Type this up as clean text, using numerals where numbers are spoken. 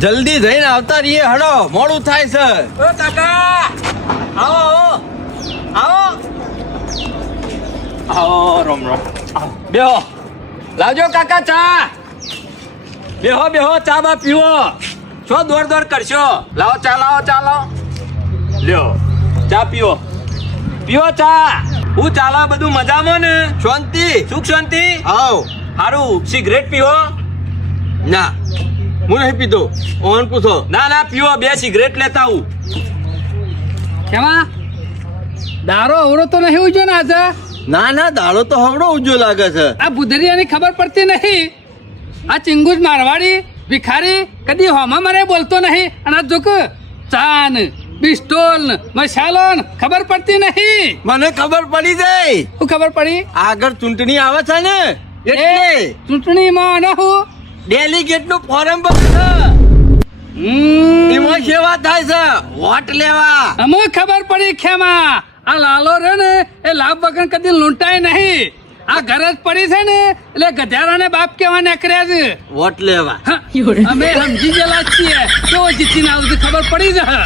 જલ્દી જઈને આવતા રહીએ, હડો મોડું થાય છે. ઓ કાકા આવો આવો આવો રોમ રોમ બેહો લાવજો કાકા ચા બેહો ચા બા પીવો છો દોડ કરશો લાવો ચા લાવો લ્યો ચા પીવો ચા હું ચાલે બધું મજામાં ને શાંતિ. સુખ શાંતિ આવ. હારું સિગરેટ પીવો ના હું નહીં પીતો, ઓન પૂછો. ના પીવો, 2 સિગરેટ લેતા આવું. કેમાં દારો અવરો તો નહીં ઉજો ને આજે ના દાડો તો હવડો ઉજ્જો લાગે છે. આ બુધરિયાની ખબર પડતી નહીં. આ ચિંગુજ મારવાડી ભિખારી કદી હોમાં મરે બોલતો નહીં. અને આ જોક ચાન પિસ્તોલ મસાલો ખબર પડતી નહીં. મને ખબર પડી જાય. શું ખબર પડી? આગળ ચૂંટણી આવે છે ને એટલે ચૂંટણીમાં ન હું ડેલિગેટ નું ફોર્મ ભરે છે. એમાં સેવા થાય છે વોટ લેવા. અમુક ખબર પડી ખેમા આ લાલો રે ને એ લાભ વગર કદી લૂંટાય નહીં. આ ઘરે જ પડી છે ને એટલે ગધેડાને બાપ કેવા નીકળ્યા છે. વોટ લેવા અમે સમજી ગયેલા જ છીએ કેવો જીતીને આવું ખબર પડી જાય.